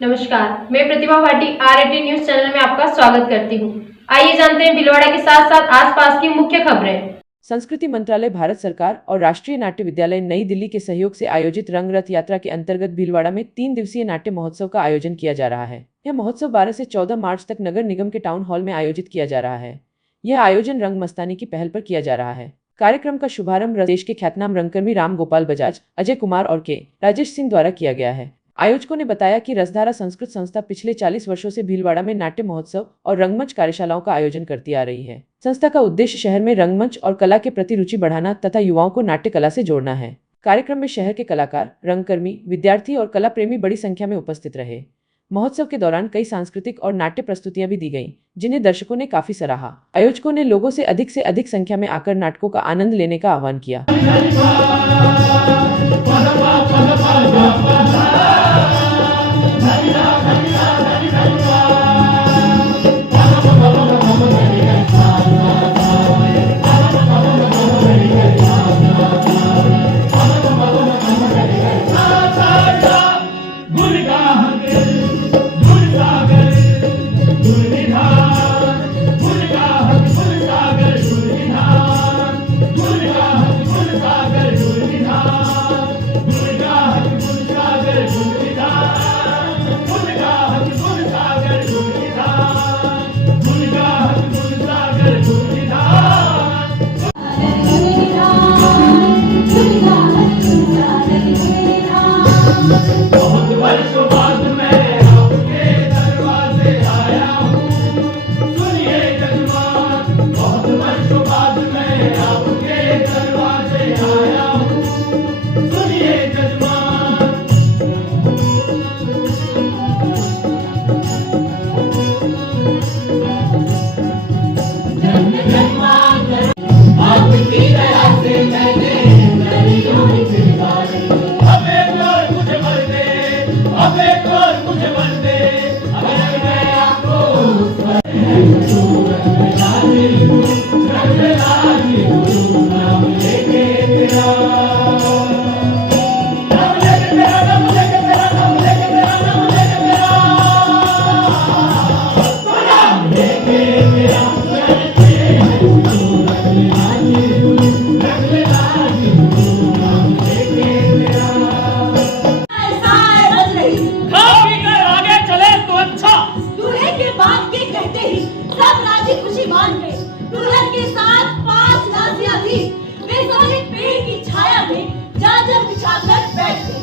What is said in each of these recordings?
नमस्कार, मैं प्रतिभा Bhati RAT news channel में आपका स्वागत करती हूँ। आइए जानते हैं भीलवाड़ा के साथ साथ आसपास की मुख्य खबरें। संस्कृति मंत्रालय, भारत सरकार और राष्ट्रीय नाट्य विद्यालय नई दिल्ली के सहयोग से आयोजित रंग रथ यात्रा के अंतर्गत भीलवाड़ा में 3 दिवसीय नाट्य महोत्सव का आयोजन किया जा रहा है। यह महोत्सव 12 से 14 मार्च तक नगर निगम के टाउन हॉल में आयोजित किया जा रहा है। यह आयोजन रंग मस्तानी की पहल पर किया जा रहा है। कार्यक्रम का शुभारंभ देश के ख्यातनाम रंगकर्मी राम गोपाल बजाज, अजय कुमार और के राजेश सिंह द्वारा किया गया है। आयोजकों ने बताया कि रसधारा संस्कृत संस्था पिछले 40 वर्षों से भीलवाड़ा में नाट्य महोत्सव और रंगमंच कार्यशालाओं का आयोजन करती आ रही है। संस्था का उद्देश्य शहर में रंगमंच और कला के प्रति रुचि बढ़ाना तथा युवाओं को नाट्य कला से जोड़ना है। कार्यक्रम में शहर के कलाकार, रंगकर्मी, विद्यार्थी और कला प्रेमी बड़ी संख्या में उपस्थित रहे। महोत्सव के दौरान कई सांस्कृतिक और नाट्य प्रस्तुतियां भी दी गईं, जिन्हें दर्शकों ने काफी सराहा। आयोजकों ने लोगों से अधिक संख्या में आकर नाटकों का आनंद लेने का आह्वान किया। खुशी मान गए। दुल्हन के साथ 5 नाजियां थी। वे सब एक पेड़ की छाया में चादर बिछाकर बैठ गए।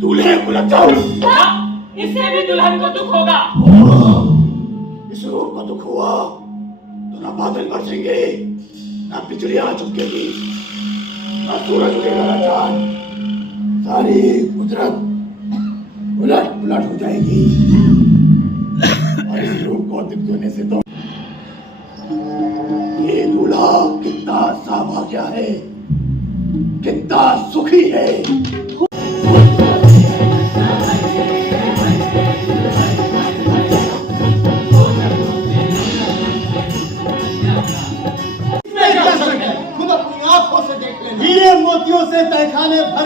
दूल्हे को लग जाओ। इससे भी दुल्हन को दुख होगा। इस रोग को दुख हुआ तो ना बादल बरसेंगे, ना बिजलियां चमकेगी, ना सूरज उगेगा, ना चांद। सारी कुदरत उलट पुलट हो जाएगी। और इस रोग को दुख होने से तो ये दूल्हा कितना सौभाग्य है, कितना सुखी है। हीरे मोतियों से तहखाने भर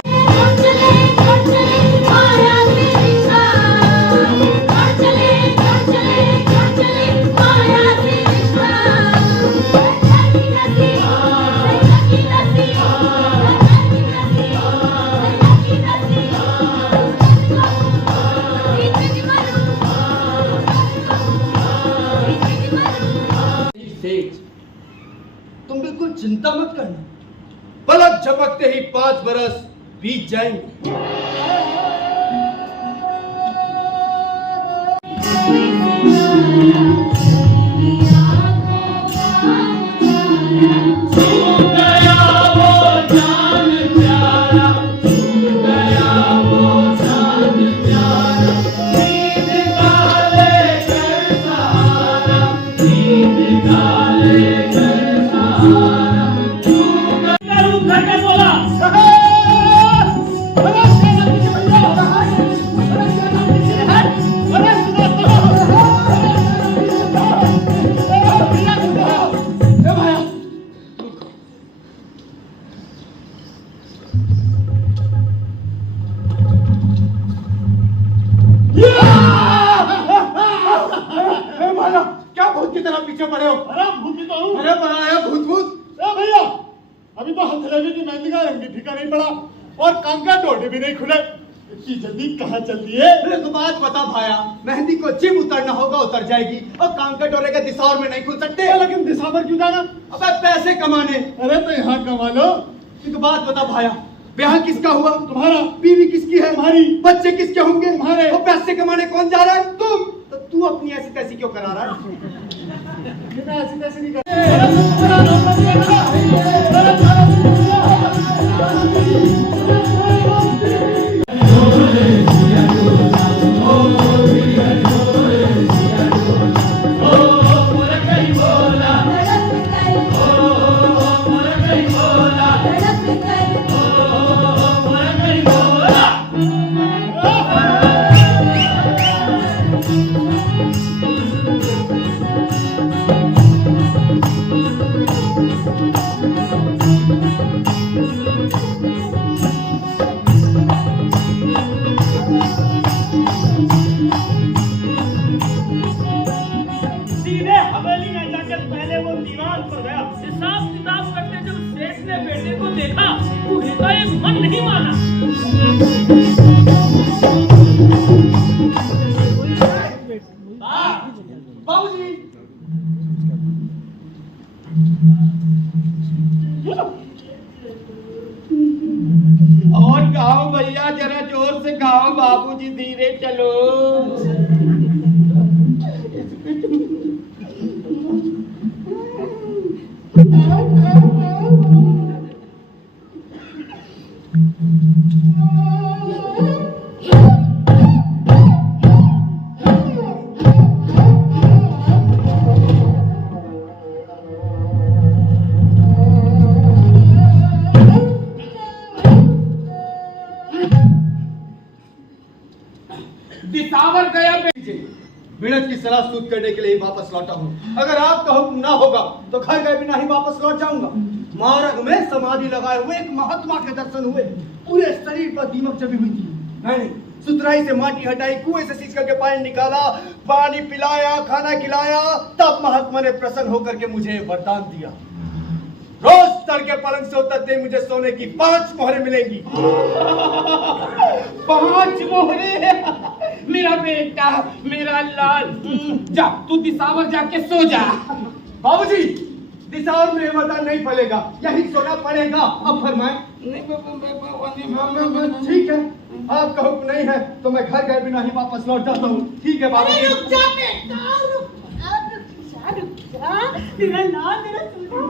तुम बिल्कुल चिंता मत करना, पलक झपकते ही 5 बरस बीत जाएंगे। सो गया वो जान प्यारा। भैया क्या भूत की तरह पीछे पड़े हो? अरे भूत तो हूँ। अरे बड़ा आया भूत भूत। ए भैया, अभी तो हथेली की मेहंदी का रंग भी फीका नहीं पड़ा और कांका टोटे भी नहीं खुले। इतनी जल्दी कहाँ चल दिए? मेरे को बात बता भाया, मेहंदी को जिम उतरना होगा उतर जाएगी और कांका टोरे के दिसौर में नहीं खुल सकते। लेकिन दिसावर क्यों जाना? अबे पैसे कमाने। अरे तो यहाँ कमा लो। एक बात बता भाया, ब्याह किसका हुआ? तुम्हारा। बीवी किसकी है? तुम्हारी। बच्चे किसके होंगे? तुम्हारे। और पैसे कमाने कौन जा रहा है? तुम। तो तू अपनी ऐसी तैसी क्यों करा रहा है? ये तो ऐसी तैसी नहीं सीधे हवेली में जाकर पहले वो दीवान पर गया। हिसाब किताब करते जब सेठ ने बेटे को देखा तो एकाएक मन नहीं माना। बाबूजी। और गाओ भैया, जरा जोर से गाओ। बाबूजी धीरे चलो। दिसावर गया बेटे। मिनट की सलाह सूद करने के लिए वापस लौटा हूँ। अगर आपका हुक्म ना होगा तो घर गए बिना ही वापस लौट जाऊंगा। मार्ग में समाधि लगाए हुए एक महात्मा के दर्शन हुए। पूरे शरीर पर दीमक जमी हुई थी। मैंने सुतराई से माटी हटाई, कुएं से सींच करके पानी निकाला, पानी पिलाया, खाना खिलाया। तब महात्मा ने प्रसन्न होकर के मुझे वरदान दिया, रोज तड़के पलंग से उतरते ही मुझे सोने की 5 मोहरें मिलेंगी। 5 मोहरे। मेरा बेटा, मेरा लाल। जा तू दिसावर जाके सो जा। बाबूजी, दिसावर में वरदान नहीं फलेगा, यही सोना पड़ेगा। अब फरमाए। ठीक है, आपका हुक्म नहीं है तो मैं घर गए बिना ही वापस लौट जाता हूँ। ठीक है बाबूजी। रुक जा बेटा, रुक जा। मेरा लाल, मेरा सोना।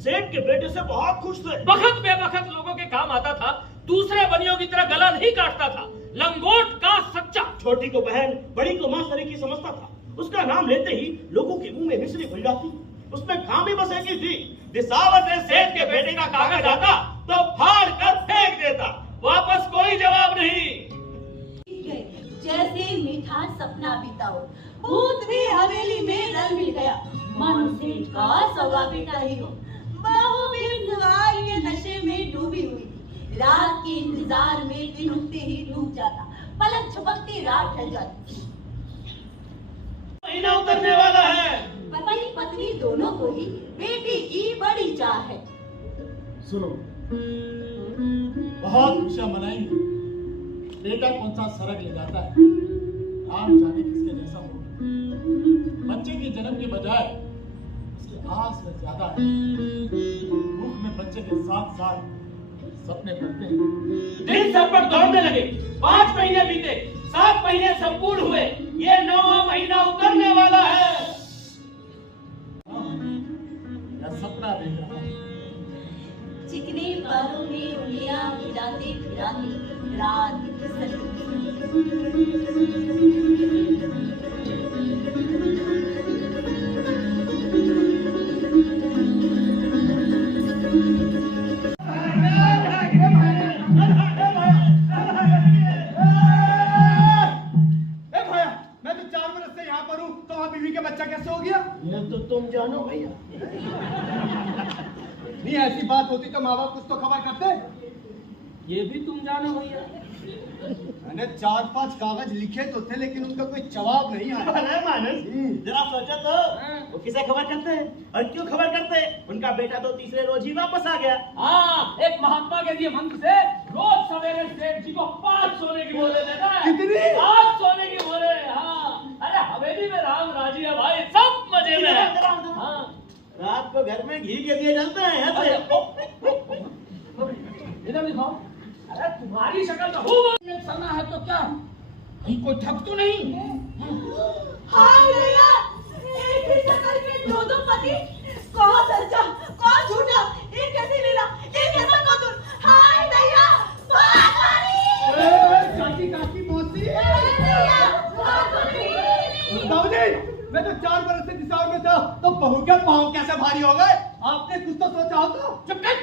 सेठ के बेटे से बहुत खुश थे। बखत बेबखत लोगों के काम आता था, दूसरे बनियों की तरह गला नहीं काटता था। लंगोट का सच्चा। छोटी को बहन, बड़ी को मां सरीखी समझता था। उसका नाम लेते ही लोगों के मुंह में मिश्री घुल जाती। उसमें खामी बस एक ही थी, दिसावर ने सेठ के बेटे का कागज आता तो फाड़ कर फेंक देता, वापस कोई जवाब नहीं। जैसे मीठा सपना बीता हो, भूत भी हवेली में रल मिल गया। मानो सेठ का सगा बेटा ही हो। बहू भी सवार के नशे में डूबी हुई थी। रात के इंतजार में दिन उगते ही डूब जाता, पलक झपकती रात ढल जाती। महीना उतरने वाला है। पति पत्नी दोनों को ही बेटी की बड़ी चाह है। सुनो, बहुत खुशियां मनाएंगे। बेटा कौन सा सरग ले जाता है। आप जाने किसके जैसा हो। बच्चे के जन्म के बजाय उसके आस में ज्यादा है। मुख में बच्चे के साथ साथ सपने पड़ते हैं। दिन सर पर दौड़ने लगे। 5 महीने बीते, 7 महीने संपूर्ण हुए, ये 9वां महीना उतरने वाला है। या सपना देख रहा हूँ। चिकने बालों में उंगलियां फिराते फिराते रात फिसल बीवी का बच्चा कैसे हो गया? ये तो तुम जानो भैया। नहीं ऐसी बात होती तो माँ बाप कुछ तो खबर करते। ये भी तुम जानो भैया। मैंने 4-5 कागज लिखे तो थे लेकिन उनका कोई जवाब नहीं आया। अरे मानस, जरा सोचा तो वो किसे खबर करते हैं और क्यों खबर करते हैं? उनका बेटा तो तीसरे रोज ही वापस आ गया। हाँ, एक महात्मा के दिए मंत्र से रोज सवेरे सेठ जी को 5 सोने की बोले देता है। कितनी? 5 सोने की बोले। हाँ, अरे हवेली में राम राजी है भाई, सब मजे में है। हाँ, रात को घर में घी के दिए जाते हैं ऐसे। इधर दिखाओ। अरे तुम्हारी शक्ल तो हूबहू सना है तो क्या? कहीं कोई ठग तो नहीं? हाय भैया, एक ही शक्ल के दो पति, कौन सच्चा कौन झूठा, एक कैसी लीला, एक कैसा कौतुक। हाय भैया, काकी काकी मौसी। भैया, बाबूजी, मैं तो 4 बरस से दिसार में था तो बहू के पाँव कैसे भारी हो गए? आपने कुछ तो सोचा होगा। चुप कर।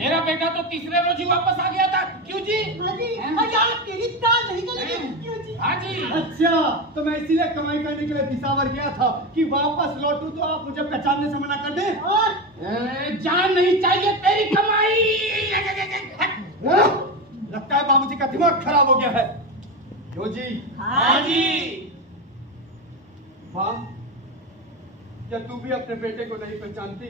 मेरा बेटा तो तीसरे रोज ही वापस आ गया था। क्यों जी? आपके इतना नहीं करेंगे क्यों जी? हाँ जी। अच्छा, तो मैं इसीलिए कमाई करने के लिए दिसावर गया था कि वापस लौटूं तो आप मुझे पहचानने से मना कर दें। और जान नहीं चाहिए तेरी कमाई। लगता है बाबूजी का दिमाग खराब हो गया है। क्यों जी? हाँ जी। माँ, क्या तू भी अपने बेटे को नहीं पहचानती?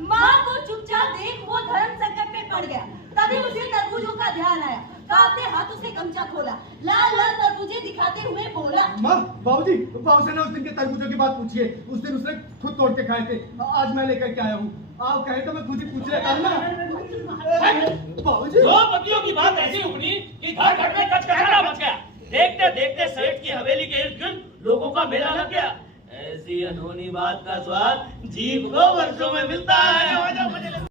माँ को चुपचाप देख वो धर्म संकट में पड़ गया। तभी उसे तरबूजों का ध्यान आया। कांपते हाथों से गमछा खोला, लाल लाल तरबूजे दिखाते हुए बोला। माँ, बाबूजी, बाबू से ना उस दिन के तरबूजों की बात पूछिए। उस दिन उसने खुद तोड़ के खाए थे। आज मैं लेकर के आया हूँ। आप कहे तो मैं खुद ही पूछ लेता हूँ ना। बाबूजी, 2 पतियों की बात ऐसी उगनी कि घर घर में कचकचाना मच गया। देखते देखते सेठ की हवेली के इर्द गिर्द लोगों का मेला लग गया। ऐसी अनहोनी बात का स्वाद जीभ को वर्षों में मिलता है।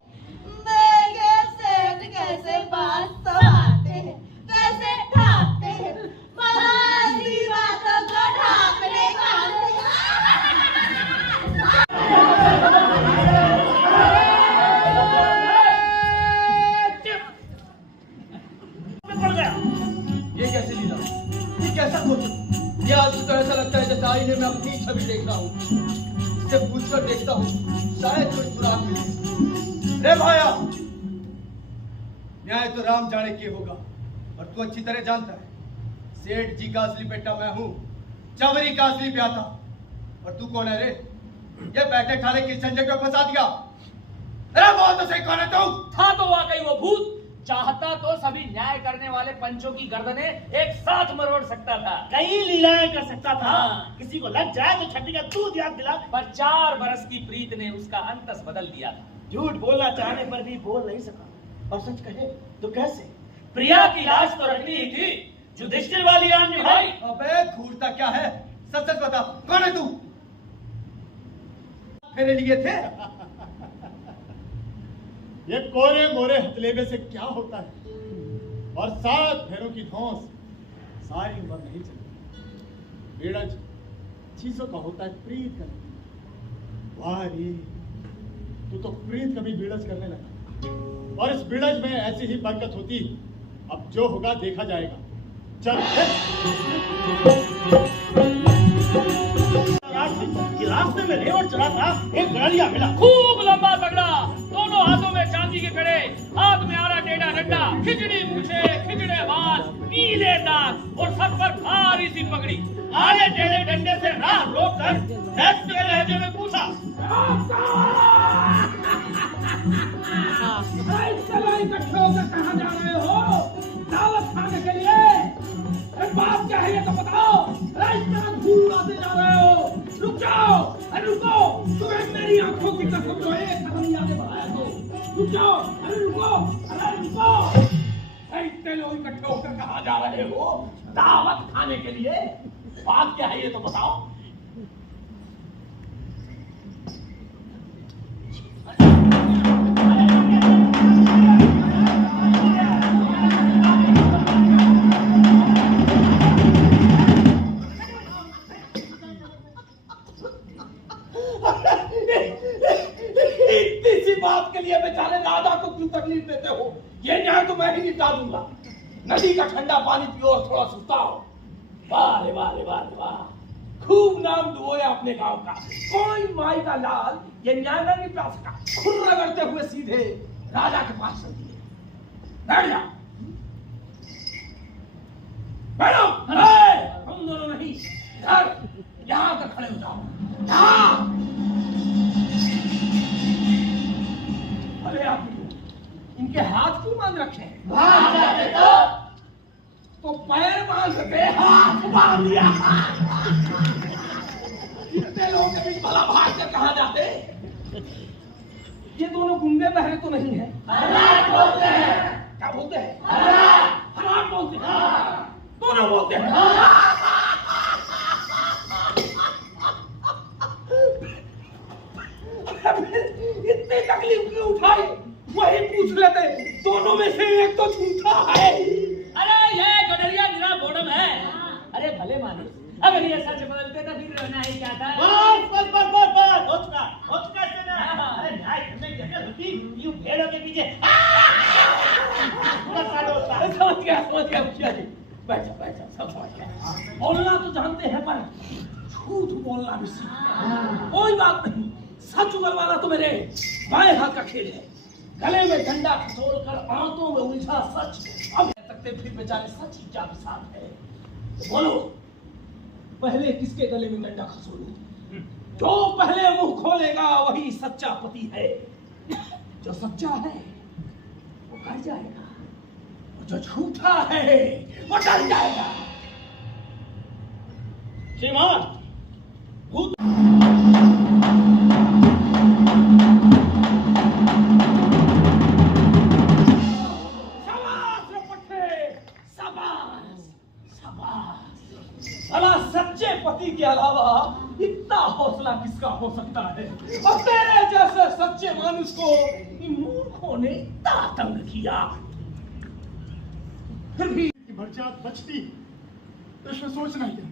कैसे बात संभालते हैं, कैसे ढांकते हैं, मलासी बातों को ढांकने वाले। पड़ गया। ये कैसे लीला? ये कैसा सोच? ये आज तो ऐसा लगता है जैसे आईने में अपनी छवि देख रहा हूँ। इससे पूछकर देखता हूँ, शायद कोई सुराग मिले। रे भाया, न्याय तो राम जाने के होगा और तू अच्छी तरह जानता है सेठ जी का असली बेटा मैं हूँ, चवरी का असली ब्याता। और तू कौन है रे? ये बैठे ठाणे किस झंझट में फंसा दिया? अरे बोल तो सही, कौन है तू? था तो वाकई वो भूत। चाहता तो सभी न्याय करने वाले पंचों की गर्दनें एक साथ मरोड़ सकता था, कई लीलाएं कर सकता था। किसी को लग जाए तो छठी का दूध याद दिला। पर 4 बरस की प्रीत ने उसका अंतस बदल दिया था। झूठ बोलना चाहने पर भी बोल नहीं सका, और सच कहे तो कैसे? प्रिया की लाश तो रखनी ही थी, युधिष्ठिर वाली आन निभाई। अबे घूरता क्या है? सच सच बता, कौन है तू? फेरे लिए थे? ये कोरे मोरे हथलेबे से क्या होता है? और 7 फेरों की धौंस सारी उम्र नहीं चलती। बेड़ज चीजों का होता है प्रीत करने। वाह रे, तू तो प्रीत कभी बेड़ज करने लगा। और इस बेड़ज में ऐसी ही बरकत होती। अब जो होगा देखा जाएगा। चल रास्ते में रेवट चला था, एक गड़िया मिला, खूब लंबा तगड़ा, दोनों हाथों में चांदी जी के खड़े, हाथ में आरा टेढ़ा डंडा, खिचड़ी मूछे, खिचड़े बाल, नीले दांत और सब पर भारी सी पगड़ी। आरे टेढ़े डंडे से राह रोककर दस्त के लहजे में पूछा, चलो इकट्ठे होकर कहाँ जा रहे हो? दावत खाने के लिए? बात क्या है ये तो बताओ। धूल उड़ाते जा रहे हो? रुक जाओ, अरे रुको, तुम्हें मेरी आंखों की कसम जो एक कदम आगे बढ़ाया तो रुक जाओ, अरे रुको, अरे रुको। इतने लोग इकट्ठे होकर कहाँ जा रहे हो? दावत खाने के लिए? बात क्या है ये तो बताओ। इतनी सी बात के लिए बेचारे राजा को क्यों तकलीफ देते हो? ये न्याय तो मैं ही निपटा दूंगा। नदी का ठंडा पानी पियो और थोड़ा सुस्ताओ। वाह रे वाह रे वाह रे वाह, खूब नाम डुबोया अपने गांव का। कोई माई का लाल ये न्याय नहीं निपटा सका। खुद रगड़ते हुए सीधे राजा के पास चल दिए। बैठ जा, बैठो। हम दोनों नहीं, इधर यहाँ आकर खड़े हो जाओ। यहाँ। अरे आप इनके हाथ क्यों बांध रखे हैं? भाग जाते तो पैर बांध के हाथ बांध दिया। इतने लोगों के बीच भला भाग कर कहाँ जाते? ये दोनों गुंगे बहरे तो नहीं है? बोलते हैं। क्या बोलते हैं? हराम बोलते हैं। दोनों बोलते हैं। इतनी तकलीफ क्यों उठाई? वही पूछ लेते। दोनों में से एक तो झूठा है। अरे ये गडरिया गिरा बोडम है। अरे भले मानो, अगर ये सच बोलते तो फिर रोना ही क्या था? बस होचका से ना। अरे न्याय करने की जगह होती, यूं भेड़ों के पीछे समझ गया मुखिया जी। बैठ जा, सब समझ गया। बोलना तो जानते हैं पर झूठ बोलना भी सीखना। कोई बात नहीं, सच उगलवाना तो मेरे बाएं हाथ का खेल है। गले में डंडा खसोड़कर आंतों में उलझा सच। अब कह सकते फिर बेचारे सच ही क्या साथ है। तो बोलो, पहले किसके गले में डंडा खसोड़ूं? जो पहले मुंह खोलेगा वही सच्चा पति है। जो सच्चा है वो घर जाएगा, और जो झूठा है वो डर जाएगा। श्रीमान, भूत शाबाश रे पट्टे, शाबाश, शाबाश। भला सच्चे पति के अलावा इतना हौसला किसका हो सकता है? और तेरे जैसे सच्चे मानुष को इन मूर्खों ने इतना तंग किया। फिर भी भरचात बचती तो इसमें सोचना ही है।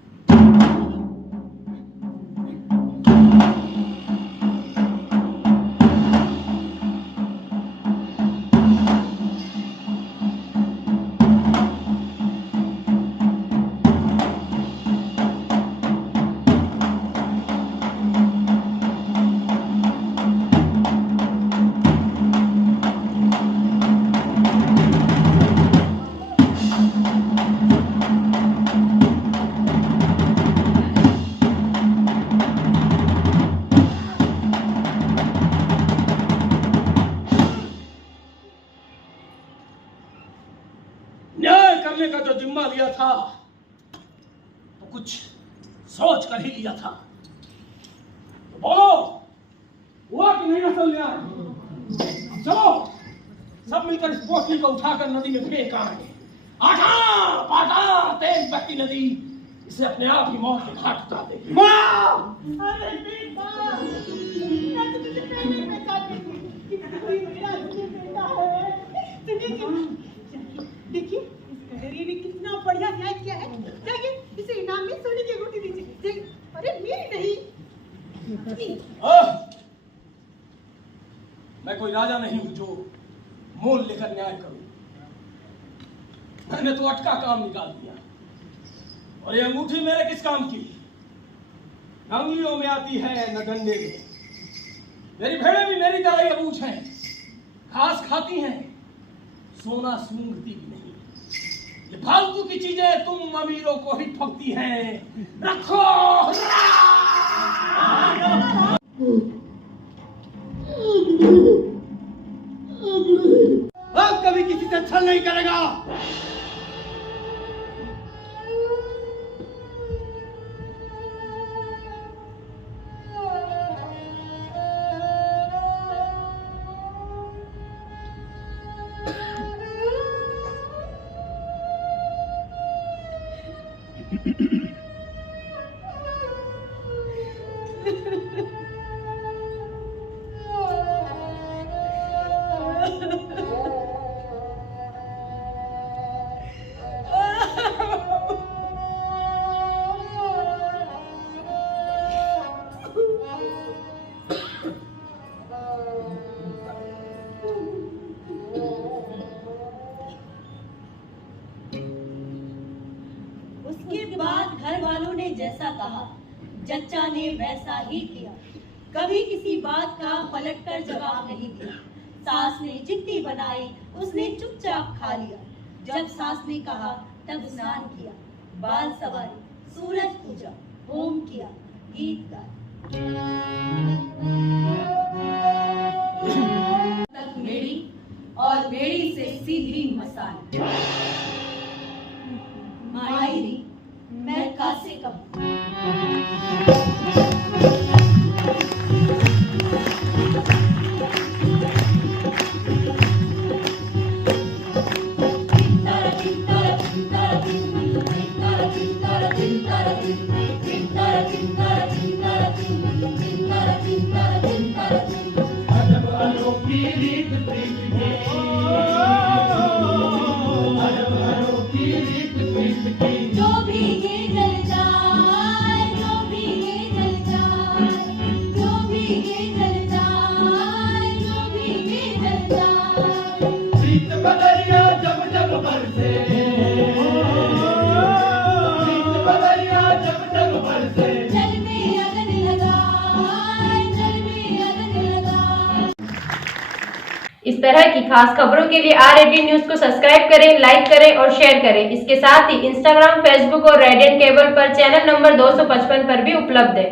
न्याय करने का जो जिम्मा लिया था तो कुछ सोच कर ही लिया था। तो बोलो, हुआ कि नहीं असल न्याय? चलो सब मिलकर इस पोटली को उठाकर नदी में फेंक आए। आटा पाटा तेज बहती नदी इसे अपने आप ही मौत के घाट उतार देगी। अरे बेटा, मैं तो तुझे पहले बता देती कि तू मेरा बेटा है। देखिए इस गडरिये ने कितना बढ़िया न्याय किया है। जाइए इसे इनाम में सोने की रोटी दीजिए। जाइए। अरे मेरी नहीं। मैं कोई राजा नहीं हूं जो मोल लेकर न्याय करूं। मैंने तो अटका काम निकाल दिया, और ये अंगूठी मेरे किस काम की? न अंगुलियों में आती है न डंडे में। मेरी भेड़ें भी मेरी तरह ही अबूझ हैं। घास खाती हैं, सोना सूंघती भी नहीं। ये फालतू की चीजें तुम अमीरों को ही ठगती हैं। रखो अब कभी किसी से छल नहीं करेगा। उसके बाद घर वालों ने जैसा कहा, जच्चा ने वैसा ही किया। कभी किसी बात का पलटकर जवाब नहीं दिया। सास ने जितनी बनाई उसने चुपचाप खा लिया। जब सास ने कहा तब स्नान किया, बाल सवारी, सूरज पूजा, होम किया, गीत गाए। तक मेरी और मेरी से सीधी मसाल। मायरी मैं कासे कहूँ। जो भीगे जल जाए, जो भीगे जल जाए, जो भीगे जल जाए, जो भीगे जल जाए। प्रीत बदरिया जब जब बरसे, प्रीत बदरिया जब जब बरसे। जल में अगन लगाए, जल में अगन लगाए। इस तरह की खास खबरों के लिए R18 न्यूज को सब्सक्राइब करें, लाइक करें और शेयर करें। इसके साथ ही इंस्टाग्राम, फेसबुक और रेडियंट केबल पर चैनल नंबर 255 पर भी उपलब्ध है।